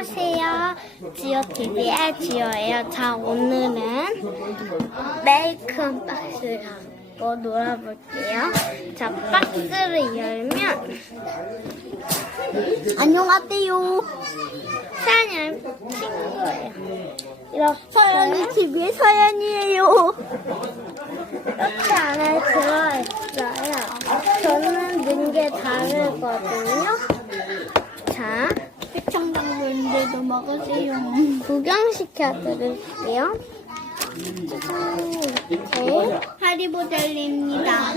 안녕하세요. 지오TV의 지오예요. 자, 오늘은 메이크업 박스를 하고 놀아볼게요. 자, 박스를 열면 안녕하세요. 사연이 친구예요. 이렇게 서연이 TV의 서연이에요. 이렇게 안에 들어있어요. 저는 는 게 다르거든요. 자, 시청자분들도 먹으세요. 구경시켜드릴게요. 이렇게 하리보 젤리입니다.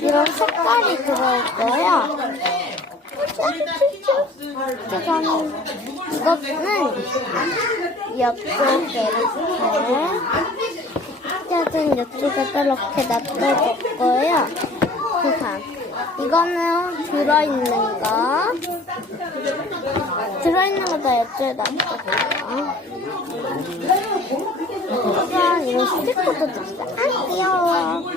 이런 색깔이 들어있고요. 짜잔. 이거는 옆쪽에 이렇게 짜잔 옆쪽에다 이렇게 놔둬줬고요. 그 다음 이거는 들어있는 거 들어있는 거 다 옆쪽에 놔뒀고요. 짜잔 이런 스티커도 줬어. 아 귀여워.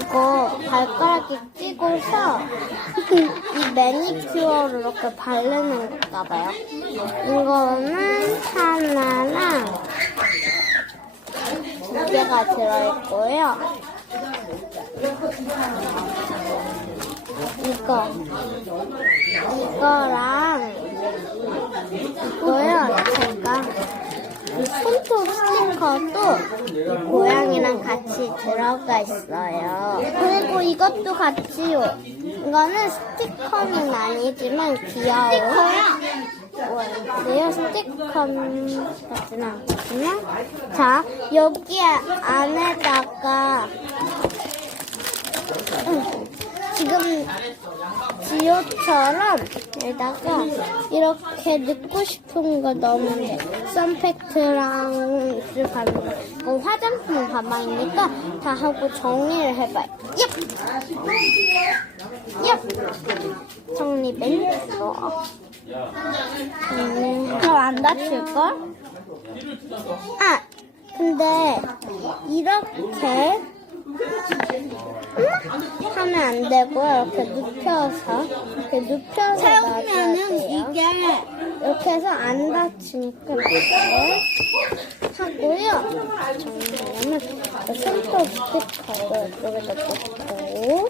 이거 발가락에 끼고서 이 매니큐어를 이렇게 바르는 건가 봐요. 이거는 하나랑 두 개가 들어있고요. 이거 이거랑 이거요. 제가 이 손톱 스티커도 이 고양이랑 같이 들어가 있어요. 그리고 이것도 같이요. 이거는 스티커는 아니지만 귀여워. 뭐예요? 스티커 같진 않거든요. 자, 여기 안에다가 음, 지금 지효처럼 여기다가 이렇게 넣고 싶은 거 넣으면 돼. 선팩트랑 입술 바르고 이거 화장품 가방이니까 다 하고 정리를 해봐요. 얍! 얍! 정리 멘트어 음, 그럼 안 다칠걸? 아! 근데 이렇게 하면 안 되고 이렇게 눕혀서 이렇게 눕혀서 세우면은. 이게 이렇게 해서 안 다치니까 이렇게 하고요. 그러면 손톱 스티커를 이쪽에다 넣고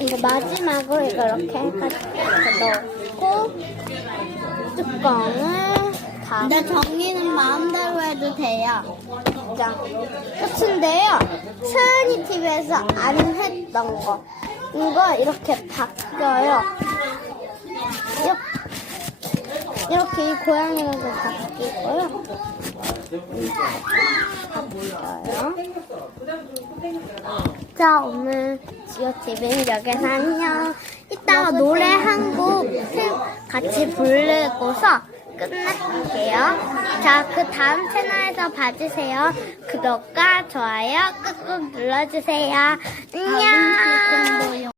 이거 마지막으로 이거 이렇게 해가지고 이렇게 넣고 뚜껑을 다 근데 정리는 마음대로 해도 돼요. 장 끝인데요. TV에서 안 했던 거. 이거 이렇게 바뀌어요. 이렇게, 이렇게 이 고양이랑도 바뀌고요. 바뀌어요. 자, 오늘 지오TV는 여기서 안녕. 이따가 노래 한 곡 같이 부르고서 끝낼게요. 자, 그 다음 채널에서 봐주세요. 구독과 좋아요 꾹꾹 눌러주세요. 안녕.